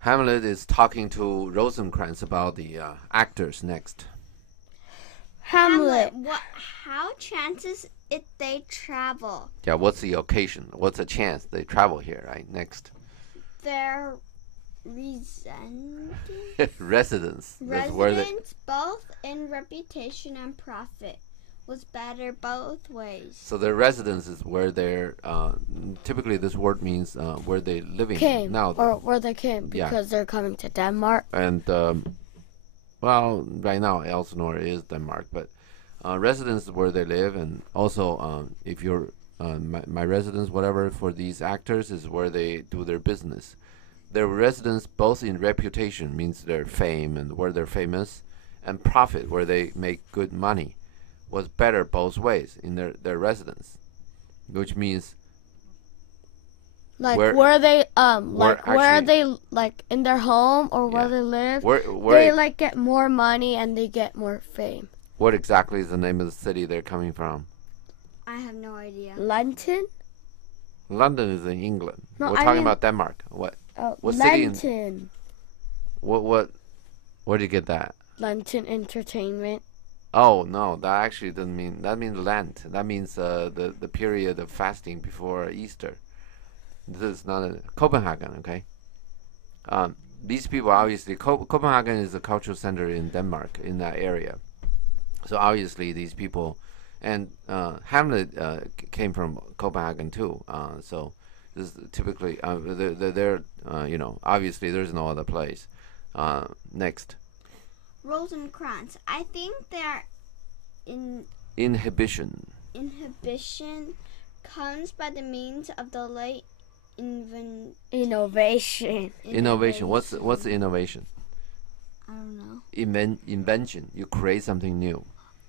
Hamlet is talking to Rosencrantz about the actors next. Hamlet, how chances if they travel? Yeah, what's the occasion? What's the chance they travel here, right? Next. Their residence. Residence. Residence, both in reputation and profit, was better both ways. So their residence is where they're. Typically, this word means where they living came now. Or where they came because they're coming to Denmark. And well, right now Elsinore is Denmark, but residence is where they live, and also if you're my residence, whatever for these actors is where they do their business. Their residence, both in reputation, means their fame and where they're famous, and profit, where they make good money, was better both ways in their residence, which means like where they like in their home or where they live, they like get more money and they get more fame. What exactly is the name of the city they're coming from? I have no idea. London? London is in England. No, We're talking about Denmark. What? What London. City where did you get that? London Entertainment. Oh no, that actually doesn't mean. That means Lent. That means the period of fasting before Easter. This is not Copenhagen, okay? These people obviously Copenhagen is a cultural center in Denmark in that area. So obviously these people, and Hamlet came from Copenhagen too. So this is typically they're obviously there's no other place. Next. Rosencrantz. I think their Inhibition comes by the means of the late innovation. Innovation. What's the innovation? I don't know. Invention. You create something new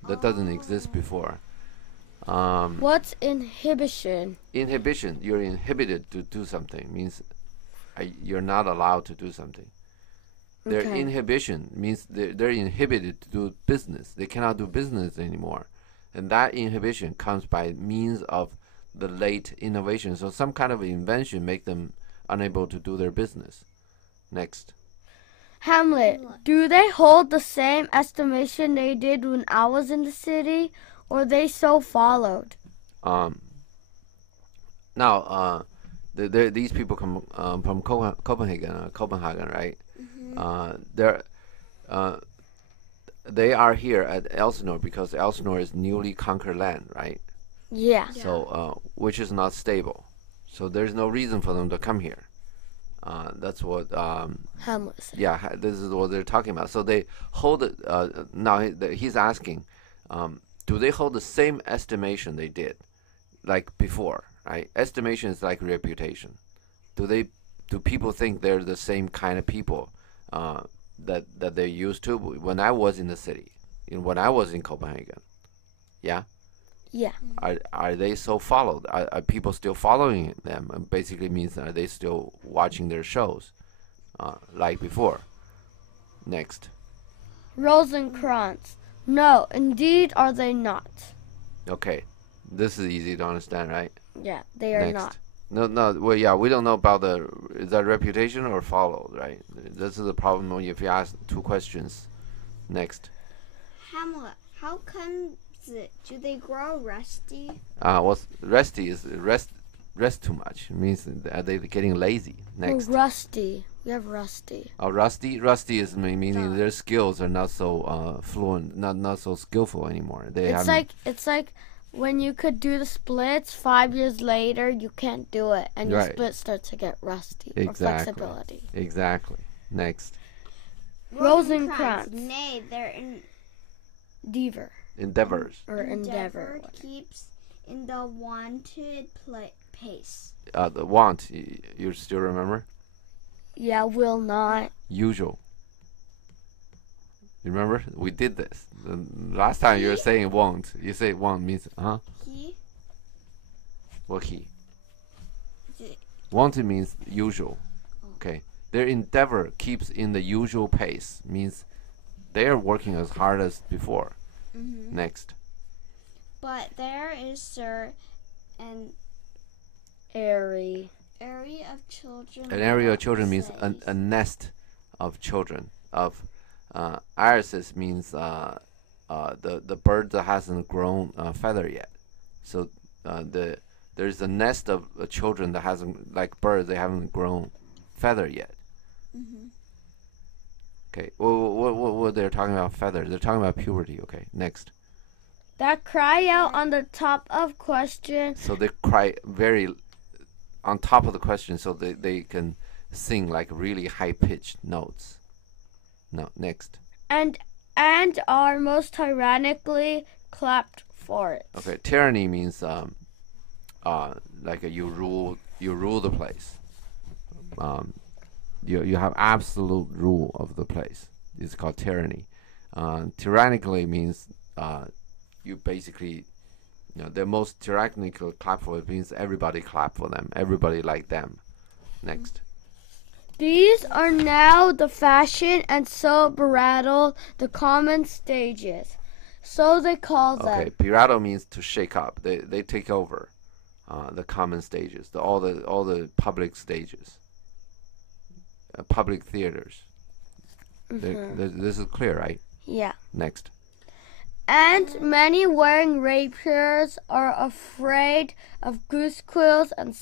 that doesn't exist before. What's inhibition? Inhibition. You're inhibited to do something. Means you're not allowed to do something. Their inhibition means they're inhibited to do business. They cannot do business anymore. And that inhibition comes by means of the late innovation. So some kind of invention make them unable to do their business. Next. Hamlet, do they hold the same estimation they did when I was in the city, or they so followed? Now, these people come from Copenhagen, right? They are here at Elsinore because Elsinore is newly conquered land, right? Yeah. So, which is not stable. So there's no reason for them to come here. That's what Hamlet said. Yeah, this is what they're talking about. So they hold it. Now he's asking, do they hold the same estimation they did, like before? Right? Estimation is like reputation. Do people think they're the same kind of people that they used to when I was in the city, when I was in Copenhagen? Yeah. Yeah. Are they so followed? Are people still following them? Basically means are they still watching their shows like before? Next. Rosencrantz. No, indeed are they not. Okay. This is easy to understand, right? Yeah, they are not. No. Well, yeah, we don't know about is that reputation or followed, right? This is the problem if you ask two questions. Next. Hamlet, how come do they grow rusty? What's rusty is rest too much. It means are they getting lazy? Next. Oh, rusty. We have rusty. Oh, rusty. Rusty is meaning their skills are not so fluent, not so skillful anymore. It's like when you could do the splits 5 years later, you can't do it, and your split starts to get rusty. Or flexibility. Exactly. Next. Rosencrantz. Nay, they're Endeavors. Or endeavor. Keeps in the wanted pace. The want, you still remember? Yeah, will not. Usual. You remember? We did this. The last time you were saying won't. You say won't means, He? What he? Wanted means usual. Okay. Their endeavor keeps in the usual pace. Means they are working as hard as before. Mm-hmm. Next. But there is, sir, an airy area of children. An area of children means a nest of children. Of irises means the bird that hasn't grown feather yet. So there's a nest of children that hasn't, like birds, they haven't grown feather yet. Okay. What they're talking about feathers? They're talking about puberty. Okay. Next. That cry out on the top of question. So they cry very on top of the question, so they can sing like really high pitched notes. No. Next. And are most tyrannically clapped for it. Okay. Tyranny means like you rule the place. You have absolute rule of the place. It's called tyranny. Tyrannically means you basically, the most tyrannical clap for it means everybody clap for them. Everybody like them. Next. These are now the fashion, and so berattle the common stages. So they call them. Okay, berattle means to shake up. They take over the common stages, all the public stages. Public theaters. This is clear, right? Yeah. Next. And many wearing rapiers are afraid of goose quills, and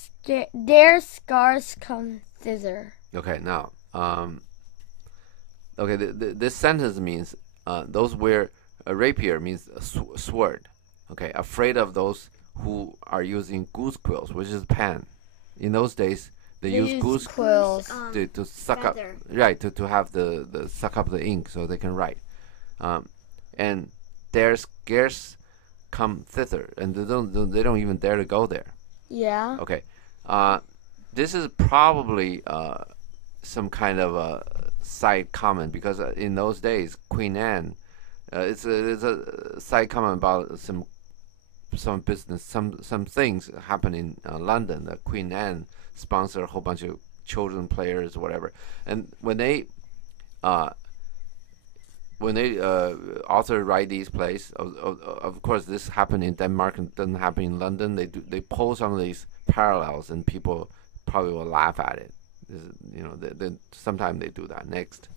their scars come thither. Okay, now, okay, this sentence means those wear a rapier means a sword. Okay, afraid of those who are using goose quills, which is pen. In those days, they use goose quills to suck feather. up, right? To have the suck up the ink so they can write, and their scarce come thither, and they don't even dare to go there. Yeah. Okay, this is probably some kind of a side comment, because in those days, Queen Anne, it's a side comment about some business, some things happen in London. That Queen Anne sponsored a whole bunch of children players, whatever. And when they author write these plays, of course this happened in Denmark and doesn't happen in London. They pull some of these parallels, and people probably will laugh at it. Sometimes they do that. Next.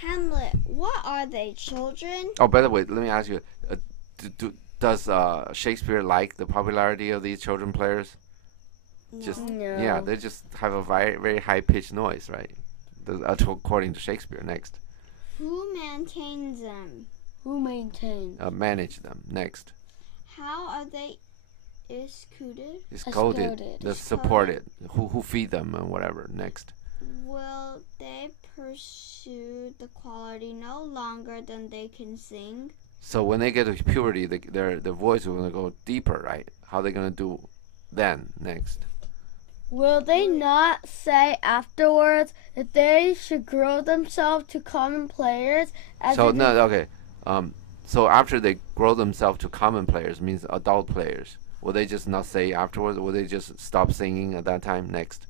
Hamlet, what are they, children? Oh, by the way, let me ask you: does Shakespeare like the popularity of these children players? No. Yeah, they just have a very, very high pitched noise, right? According to Shakespeare. Next. Who maintains them? Who maintains? Manage them. Next. How are they escorted? Escorted. They're supported. Who feed them and whatever. Next. Will they pursue the quality no longer than they can sing? So when they get to puberty, their voice will go deeper, right? How are they gonna do then? Next. Will they not say afterwards that they should grow themselves to common players? Okay. So after they grow themselves to common players, means adult players. Will they just not say afterwards? Will they just stop singing at that time? Next.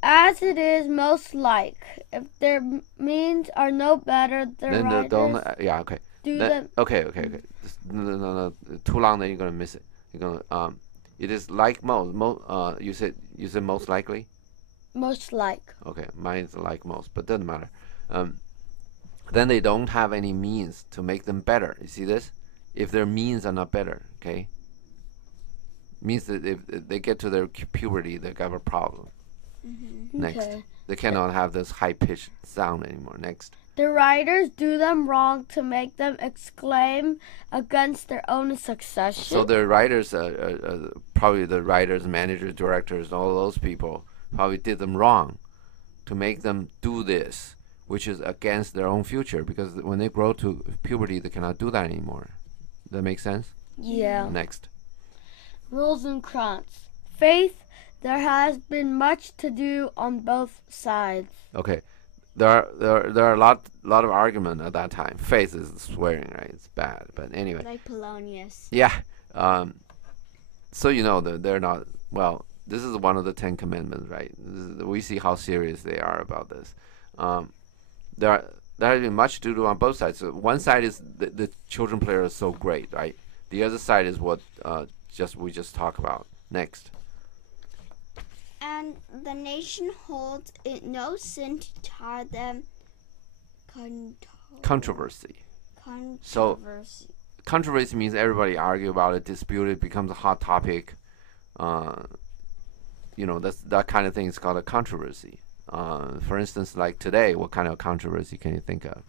As it is most like, if their means are no better, their writers yeah, okay. do them. Okay. No. Too long, then you're gonna miss it. You're gonna It is like most. You said most likely. Most like. Okay, mine is like most, but doesn't matter. Then they don't have any means to make them better. You see this? If their means are not better, okay, means that if they get to their puberty, they have a problem. Next. Okay. They cannot have this high-pitched sound anymore. Next. The writers do them wrong to make them exclaim against their own succession. So the writers, probably the writers, managers, directors, all those people probably did them wrong to make them do this, which is against their own future, because when they grow to puberty, they cannot do that anymore. Does that make sense? Yeah. Next. Rosencrantz. Faith, there has been much to do on both sides. Okay. There are a lot of argument at that time. Faith is swearing, right? It's bad, but anyway. Like Polonius. Yeah. So they're not. Well, this is one of the 10 Commandments, right? We see how serious they are about this. There has been much to do on both sides. So one side is the children player is so great, right? The other side is what we just talked about. Next. and the nation holds it no sin to taught them controversy. So controversy means everybody argue about it, dispute it, becomes a hot topic. That kind of thing is called a controversy. For instance, like today, what kind of controversy can you think of?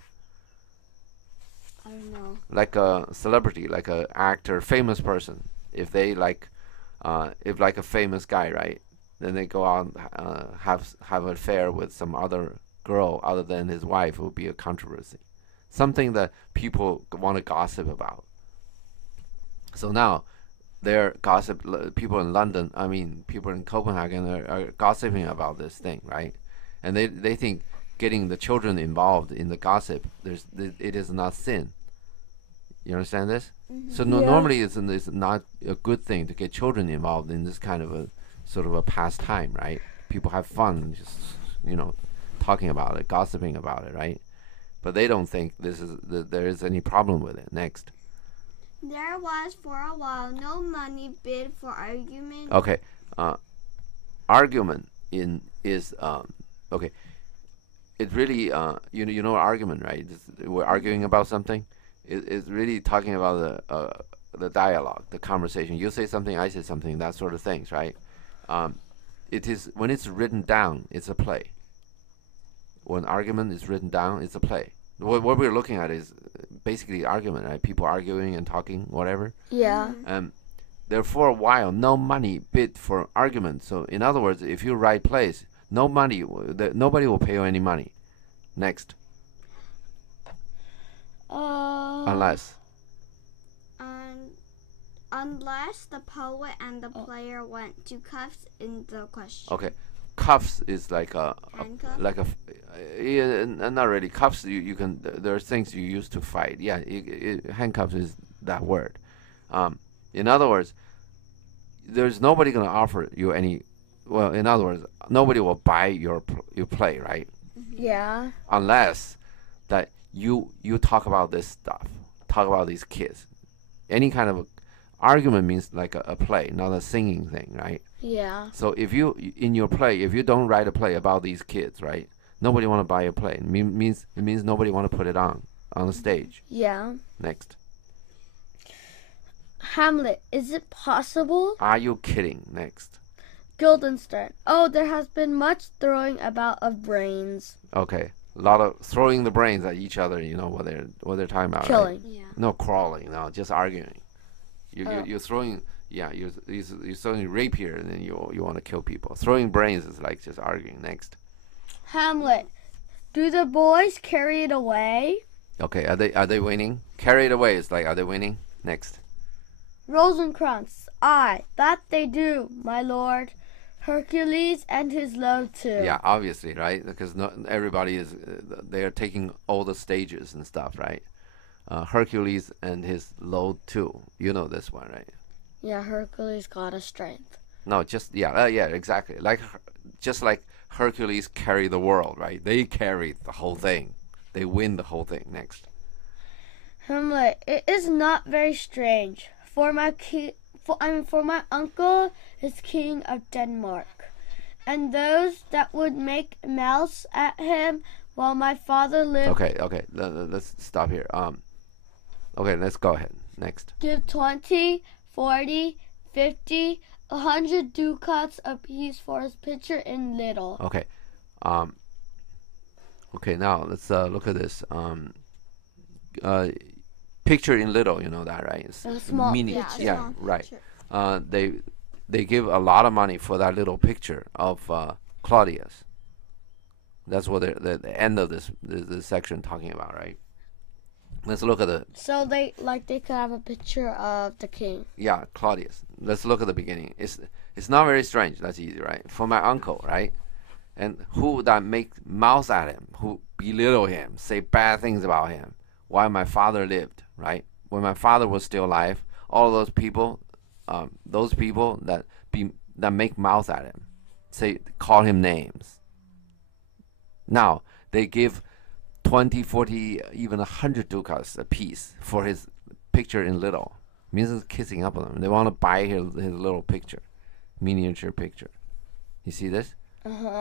I don't know. Like a celebrity, like a actor, famous person. If they if like a famous guy, right? Then they go out have an affair with some other girl other than his wife, it would be a controversy. Something that people want to gossip about. So now, people in London, people in Copenhagen are gossiping about this thing, right? And they think getting the children involved in the gossip, it is not sin. You understand this? Mm-hmm. So normally it's not a good thing to get children involved in this kind of a sort of a pastime, right? People have fun just talking about it, gossiping about it, right? But they don't think there is any problem with it. Next. There was for a while no money bid for argument. Okay, argument is okay. It really argument, right? We're arguing about something. It's really talking about the dialogue, the conversation. You say something, I say something, that sort of things, right? It is when it's written down, it's a play. When argument is written down, it's a play. What we're looking at is basically argument, right? People arguing and talking, whatever. Yeah. There for a while, no money bid for argument. So in other words, if you write plays, nobody will pay you any money. Next. Unless the poet and the player went to cuffs in the question. Okay. Cuffs is like not really cuffs. You can. There are things you use to fight. Yeah, handcuffs is that word. In other words, there's nobody gonna offer you any. Well, in other words, nobody will buy your play, right? Yeah. Unless that you talk about this stuff, talk about these kids. Any kind of argument means like a play, not a singing thing, right? Yeah. So if you in your play, if you don't write a play about these kids, right? Nobody want to buy your play. It means nobody want to put it on the stage. Yeah. Next. Hamlet, is it possible? Are you kidding? Next. Guildenstern. Oh, there has been much throwing about of brains. Okay. A lot of throwing the brains at each other, what they're talking about. Killing. Right? Yeah. No crawling, no, just arguing. You're throwing you're throwing rapier and then you want to kill people. Throwing brains is like just arguing. Next. Hamlet. Do the boys carry it away? Okay, are they winning? Carry it away is like, are they winning? Next. Rosencrantz. Aye, that they do, my lord. Hercules and his load too. Yeah, obviously, right? Because not everybody is. They are taking all the stages and stuff, right? Hercules and his load too. You know this one, right? Yeah, Hercules got a strength. No, just exactly. Just like Hercules carried the world, right? They carried the whole thing. They win the whole thing. Next. Hamlet. It is not very strange, for my uncle is king of Denmark, and those that would make mouths at him while my father lived. Okay. Let's stop here. Okay, let's go ahead. Next. Give 20, 40, 50, 100 ducats apiece for his picture in little. Okay. Okay. Now let's look at this. Picture in little, you know that, right? It's a small mini. picture. Yeah, right. Picture. They give a lot of money for that little picture of Claudius. That's what the end of this section talking about, right? Let's look at the. So they could have a picture of the king. Yeah, Claudius. Let's look at the beginning. It's not very strange. That's easy, right? For my uncle, right? And who would that make mouths at him? Who belittle him, say bad things about him, while my father lived, right? When my father was still alive, all those people that make mouths at him, call him names. Now they give 20, 40, even 100 ducats a piece for his picture in little. Means it's kissing up on him. They want to buy his little picture, miniature picture. You see this?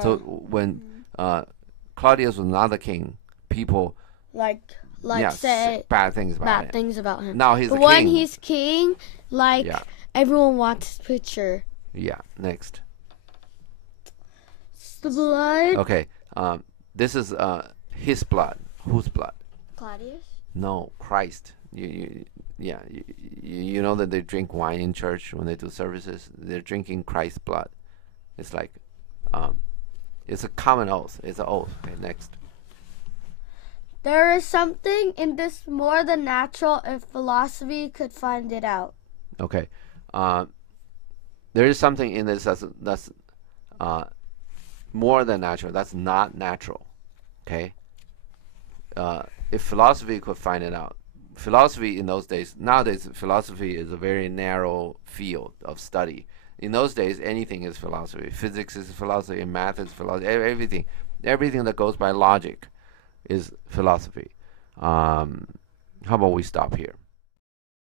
So when Claudius was not the king, people say bad things about him. Now he's the king. When he's king, everyone wants his picture. Yeah. Next. It's the blood. Okay. This is his blood. Whose blood? Claudius? No, Christ. You know that they drink wine in church when they do services. They're drinking Christ's blood. It's like, it's a common oath. It's an oath. Okay, next. There is something in this more than natural if philosophy could find it out. Okay. There is something in this that's more than natural. That's not natural. Okay. If philosophy could find it out. Philosophy in those days, nowadays philosophy is a very narrow field of study. In those days, anything is philosophy. Physics is philosophy, math is philosophy, everything that goes by logic is philosophy. How about we stop here?